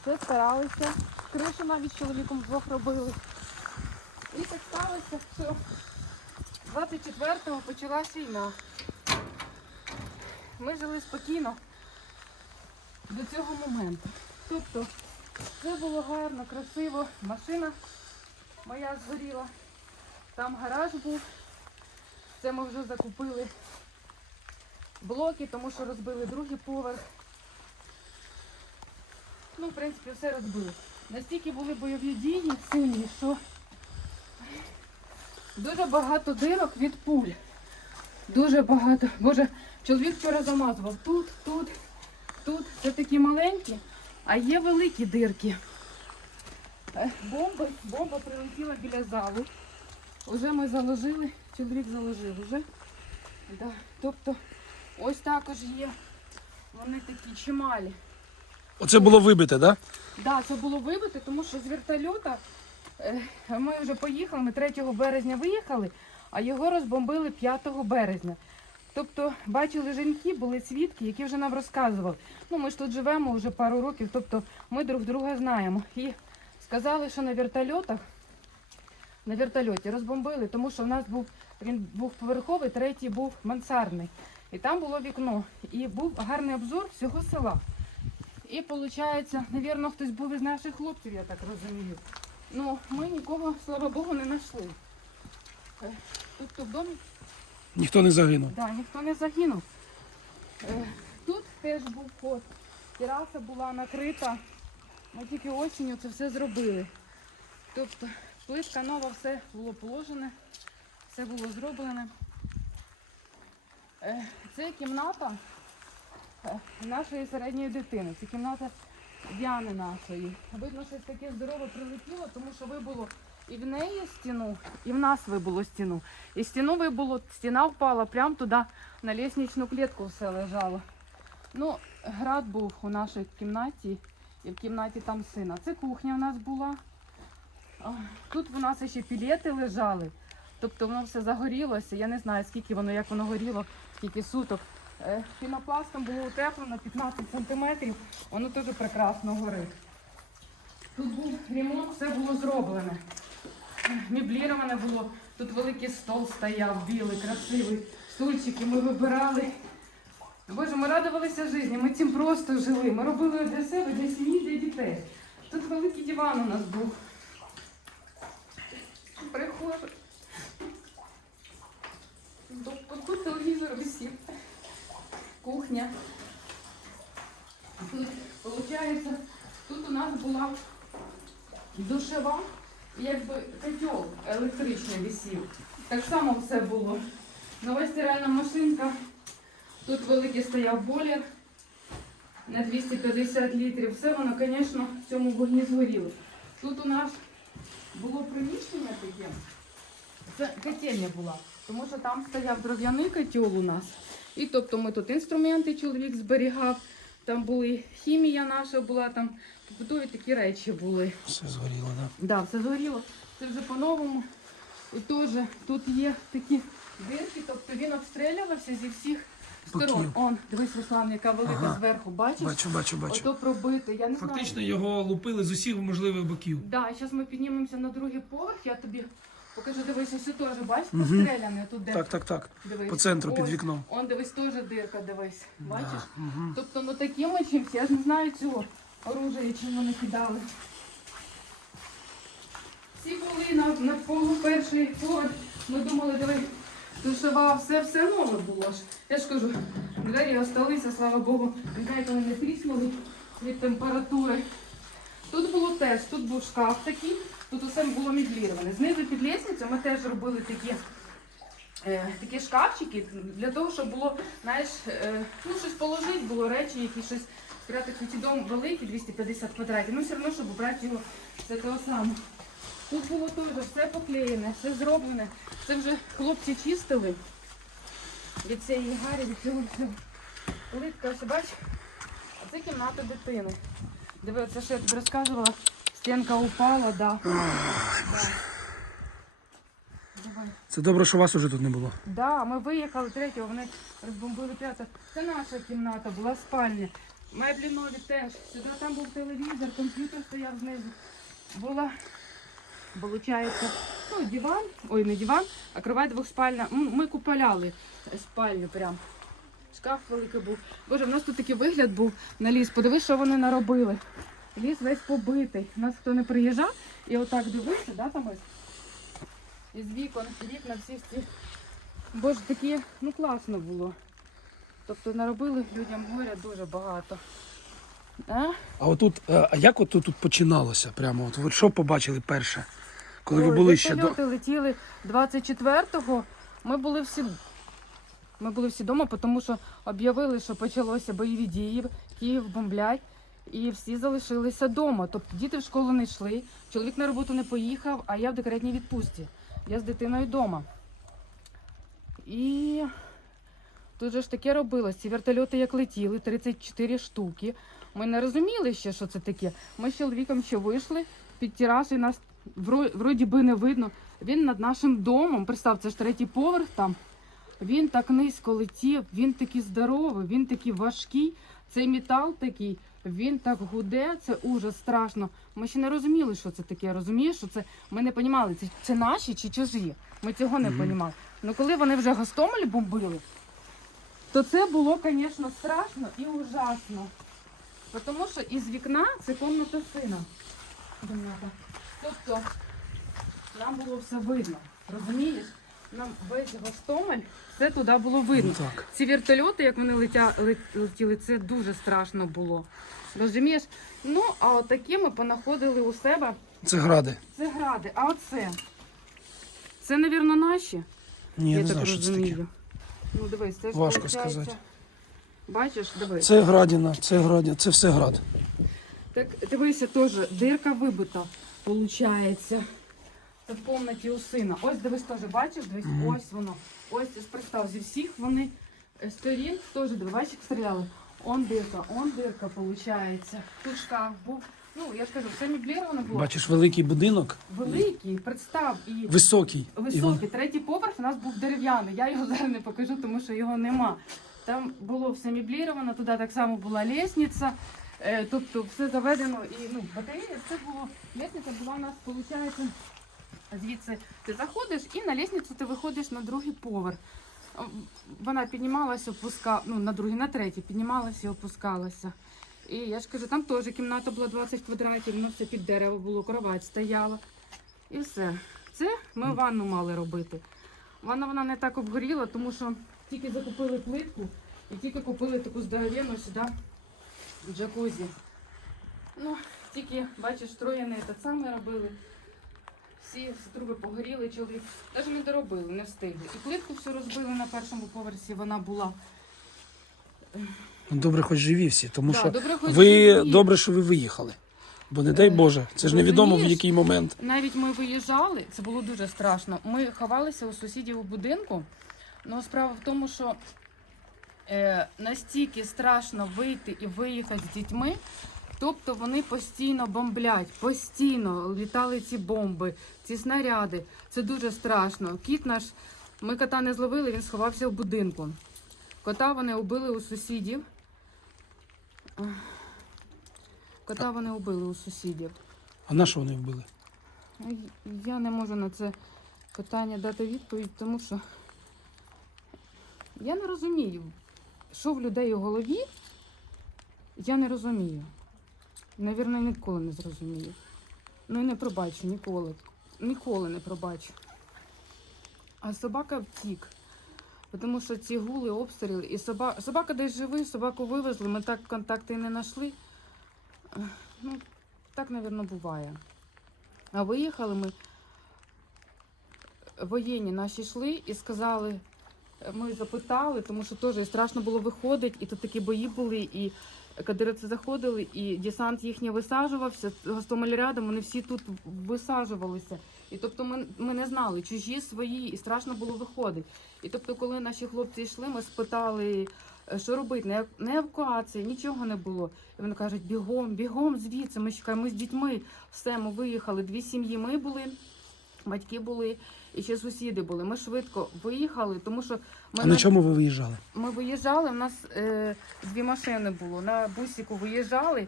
Все старалися. Кришу навіть з чоловіком вдвох робили. І так сталося, що 24-го почалась війна. Ми жили спокійно до цього моменту. Тобто все було гарно, красиво. Машина моя згоріла. Там гараж був. Це ми вже закупили блоки, тому що розбили другий поверх. Ну, в принципі, все розбили. Настільки були бойові дії сильні, що дуже багато дирок від пуль. Дуже багато. Боже, чоловік вчора замазував тут, тут, тут. Це такі маленькі, а є великі дирки. Е, Бомба, бомба прилетіла біля залу. Уже ми заложили, чоловік заложив уже. Да. Тобто ось також є. Вони такі чималі. Оце було вибите, так? Да? Да, це було вибито, тому що з вертольота е, ми вже поїхали, ми 3 березня виїхали, а його розбомбили 5 березня. Тобто бачили жінки, були свідки, які вже нам розказували. Ну, ми ж тут живемо вже пару років, тобто ми друг друга знаємо. І сказали, що на вертольотах, на вертольоті розбомбили, тому що в нас був він був поверховий, третій був мансардний. І там було вікно. І був гарний обзор всього села. І виходить, напевно, хтось був із наших хлопців, я так розумію. Ну, ми нікого, слава Богу, не знайшли. Е, Тобто в домі Ніхто не загинув. да, ніхто не загинув. Е, Тут теж був ход. Тераса була накрита. Ми тільки осінню це все зробили. Тобто плитка нова, все було положене, все було зроблене. Е, Це кімната нашої середньої дитини. Це кімната Діани нашої. Видно, щось таке здорове прилетіло, тому що вибуло і в неї стіну, і в нас вибуло стіну. І стіну вибуло, стіна впала прямо туди, на лісничну клітку все лежало. Ну, град був у нашій кімнаті, і в кімнаті там сина. Це кухня у нас була. Тут у нас ще пілети лежали. Тобто воно все загорілося. Я не знаю, скільки воно, як воно горіло, скільки суток. Е, Пінопластом було утеплено 15 сантиметрів, воно теж прекрасно горить. Тут був ремонт, все було зроблене. Мебліроване було. Тут великий стол стояв, білий, красивий. Стульчики ми вибирали. Боже, ми радувалися житті, ми цим просто жили. Ми робили для себе, для сім'ї, для дітей. Тут великий диван у нас був. Прихожа. Тобто Тут телевізор висів. Кухня. Тут, виходить, тут у нас була душева, якби котел електричний висів. Так само все було. Нова стиральна машинка. Тут великий стояв бойлер на 250 літрів. Все воно, звісно, в цьому вогні згоріло. Тут у нас було приміщення таке. Це котельня була, тому що там стояв дров'яний котел у нас. І тобто ми тут інструменти чоловік зберігав, там були хімія наша була, там побутові такі речі були. Все згоріло, так? Да? Да, все згоріло. Це вже по-новому. І теж тут є такі дирки, тобто він обстрілювався зі всіх сторон. Боків. Он, дивись, Руслан, яка велика Ага. зверху, бачиш? Бачу, бачу, бачу. Ото пробити, я не Фактично знаю. його лупили з усіх можливих боків. Да, зараз ми піднімемося на другий поверх, я тобі покажу, дивись, ось теж, бачиш, Мгм. постріляне тут де. Так, так, так. Дивись. По центру під Ось. вікном. Он дивись, теж дирка, дивись. Бачиш? Угу. Тобто, ну таким чимось, я ж не знаю цього оружия, чим вони кидали. Всі були на, на полу перший поверх. Ми думали, диви, душова, все, все нове було ж. Я ж кажу, двері осталися, слава Богу, знаєте, вони не тріснули від температури. Тут було теж, тут був шкаф такий, тут усе було мебліроване. Знизу під лісницю ми теж робили такі е, такі шкафчики для того, щоб було, знаєш, е, ну щось положити, було речі, які щось спрятати, хоч дом великий, 250 квадратів, ну все одно, щоб брати його з того самого. Тут було теж все поклеєне, все зроблене. Це вже хлопці чистили від цієї гарі, від цього всього. Плитка, ось бач, а це кімната дитини. Диви, це що я тобі розказувала, стінка упала, да. да. Давай. Це добре, що вас уже тут не було. Да, ми виїхали третього, вони розбомбили п'ята. Це наша кімната, була спальня. Меблі нові теж. Сюди там був телевізор, комп'ютер стояв знизу. Була, виходить, ну, диван, ой, не диван, а кровать двохспальна. М, Ми купаляли спальню прям. Шкаф великий був. Боже, в нас тут такий вигляд був на ліс. Подивись, що вони наробили. Ліс весь побитий. У нас хто не приїжджав і отак дивився, да, там ось? Із вікон, вікна всі ці. Боже, такі, ну класно було. Тобто наробили людям горя дуже багато. А? А отут, е, а як от тут, тут починалося? Прямо от ви що побачили перше? Коли ви були ще до. летіли 24-го. Ми були всі. Ми були всі вдома, тому що об'явили, що почалося бойові дії, Київ бомблять, і всі залишилися вдома. Тобто діти в школу не йшли, чоловік на роботу не поїхав, а я в декретній відпустці. Я з дитиною вдома. І тут же ж таке робилось. Ці вертольоти як летіли, 34 штуки. Ми не розуміли ще, що це таке. Ми з чоловіком ще вийшли під терасу, і нас вроді би не видно. Він над нашим домом, представ, це ж третій поверх там. Він так низько летів, він такий здоровий, він такий важкий. Цей метал такий, він так гуде, це ужас страшно. Ми ще не розуміли, що це таке. Розумієш, що це ми не розуміли, це, це наші чи чужі. Ми цього не розуміли. Ну коли вони вже Гостомель бомбили, то це було, звісно, страшно і ужасно. Тому що із вікна це комната сина. Тобто нам було все видно. Розумієш? Нам весь Гостомель, все туди було видно. Ну, так. Ці вертольоти, як вони летя, летіли, це дуже страшно було. Розумієш? Ну, а отакі ми понаходили у себе. Це гради. Це гради. А оце? Це, навірно, наші. Ні, я, не так знаю, що це таке. Ну, дивись, це ж Важко виходить- сказати. Бачиш, дивись. Це градіна, це градіна, це все град. Так дивися теж, дирка вибита, виходить. Це в кімнаті у сина. Ось дивись теж, бачиш, дивись, Мгм. ось воно. Ось ти ж представ, зі всіх вони е, сторін теж бачиш, як стріляли. Он дирка, он дирка, виходить. Тут шкаф був. Ну, я ж кажу, все мебліровано було. Бачиш, великий будинок, Великий, представ, і високий. Високий. Третій поверх у нас був дерев'яний. Я його зараз не покажу, тому що його нема. Там було все мебліровано, туди так само була лестниця. Е, тобто все заведено і ну, батарея, все було. Лестниця була у нас, виходить, звідси ти заходиш і на лестницю ти виходиш на другий поверх. Вона піднімалася, опуска... ну, на другий, на третій, піднімалася і опускалася. І я ж кажу, там теж кімната була 20 квадратів, воно все під дерево було, кровать стояла. І все. Це ми ванну мали робити. Ванна вона не так обгоріла, тому що тільки закупили плитку і тільки купили таку здоровенну сюди джакузі. Ну, тільки, бачиш, троє не те саме робили. Всі, труби погоріли, чоловік. Навіть не доробили, не встигли. І плитку всю розбили на першому поверсі, вона була. Ну, Добре, хоч живі всі, тому Да, що добре, хоч ви живі. добре, що ви виїхали. Бо не дай Е, Боже, це ж невідомо в розумієш? який момент. Навіть ми виїжджали, це було дуже страшно. Ми ховалися у сусідів у будинку. Ну, справа в тому, що е, настільки страшно вийти і виїхати з дітьми. Тобто вони постійно бомблять, постійно літали ці бомби, ці снаряди. Це дуже страшно. Кіт наш, ми кота не зловили, він сховався в будинку. Кота вони убили у сусідів. Кота вони убили у сусідів. А на що вони вбили? Ну, Я не можу на це питання дати відповідь, тому що я не розумію, що в людей у голові, я не розумію. Навірно, ніколи не зрозумію. Ну і не пробачу ніколи. Ніколи не пробачу. А собака втік. Тому що ці гули, обстріли, і собака, собака десь живий, собаку вивезли, ми так контакти і не знайшли. Ну, так, мабуть, буває. А виїхали ми, воєнні наші йшли і сказали, ми запитали, тому що теж страшно було виходити, і тут такі бої були, і кадирівці заходили, і десант їхній висаджувався, Гостомель рядом, вони всі тут висаджувалися. І тобто ми, ми не знали, чужі свої, і страшно було виходити. І тобто, коли наші хлопці йшли, ми спитали, е, що робити, не, евакуації, нічого не було. І вони кажуть, бігом, бігом звідси, ми чекаємо, ми з дітьми. Все, ми виїхали. Дві сім'ї ми були, батьки були, і ще сусіди були. Ми швидко виїхали, тому що ми, А на чому ви виїжджали? ми виїжджали, у нас е, дві машини було. На бусіку виїжджали.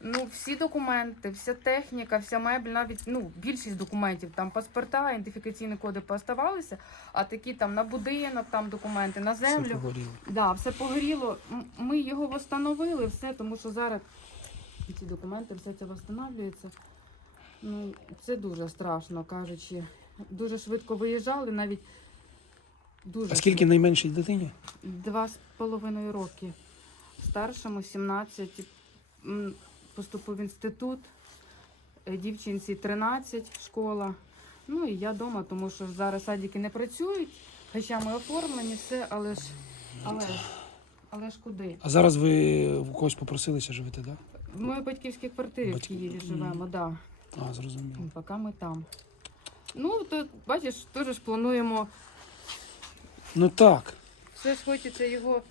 Ну, всі документи, вся техніка, вся мебель, навіть ну, більшість документів, там паспорта, ідентифікаційні коди поставалися, а такі там на будинок, там документи, на землю. Все погоріло. Да, все погоріло. М- Ми його встановили, все, тому що зараз ці документи, все це встановлюється. Ну, це дуже страшно, кажучи. Дуже швидко виїжджали, навіть дуже А скільки найменшій дитині? Два з половиною роки. Старшому 17. Поступив в інститут. Е, Дівчинці 13, школа. Ну і я вдома, тому що зараз садики не працюють. Хоча ми оформлені, все, але ж, але ж, але ж куди? А зараз ви в когось попросилися живете, так? Ми в батьківській квартирі в Києві живемо, да. Да? А, зрозуміло. Поки ми там. Ну, то бачиш, теж ж плануємо Ну так. Все ж хочеться його,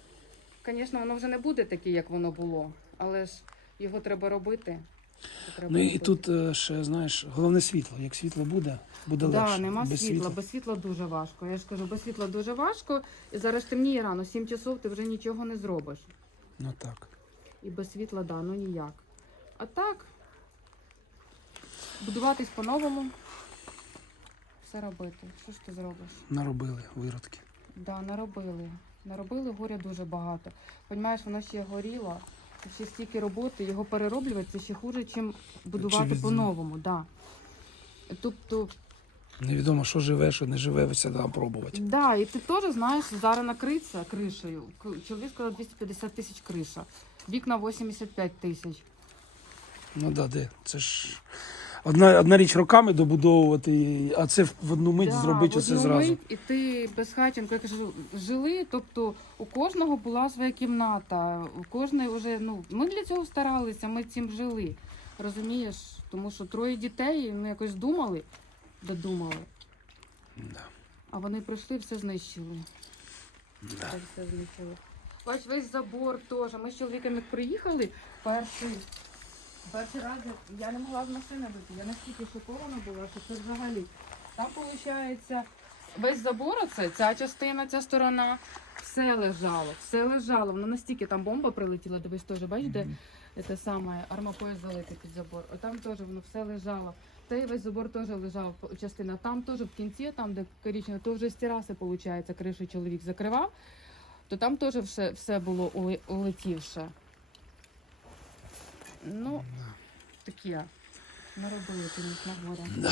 звісно, воно вже не буде таке, як воно було, але ж його треба робити. Треба Ну і робити. тут е, ще, знаєш, головне світло. Як світло буде, буде да, легше. нема Без світла. без світла дуже важко. Я ж кажу, без світла дуже важко. І зараз темніє рано, 7 часов ти вже нічого не зробиш. Ну так. І без світла, да, ну ніяк. А так, будуватись по-новому, все робити. Що ж ти зробиш? Наробили виродки. Да, наробили. Наробили горя дуже багато. Понімаєш, воно ще горіло, ще стільки роботи, його перероблювати це ще хуже, чим будувати по-новому. Да. Тобто, Невідомо, що живе, що не живе, все треба пробувати. да, і ти теж знаєш, зараз накриться кришею. Чоловік сказав 250 тисяч криша, вікна 85 тисяч. Ну да, де? Це ж одна, одна річ роками добудовувати, а це в- одну мить Да, зробити в усе одну зразу. мить, і ти без хатінку, як кажу, жили, тобто у кожного була своя кімната, у кожної вже, ну, ми для цього старалися, ми цим жили. Розумієш? Тому що троє дітей, ну якось думали, додумали. Да. А вони прийшли, все знищили. Да. Це все знищили. Бач, весь забор теж. Ми з чоловіком як приїхали перший. Перший раз я не могла з машини вийти. Я настільки шокована була, що це взагалі. Там виходить, весь забор, оце, ця частина, ця сторона, все лежало, все лежало. Воно настільки там бомба прилетіла, дивись теж, бачиш, де це саме армапояс залитий під забор. А там теж воно все лежало. Та й весь забор теж лежав частина. Там теж в кінці, там де коричневе, то вже з тераси, виходить, кришу чоловік закривав, то там теж все, все було улетівше. Ну, таке. Наробили, звісно, горя. Да.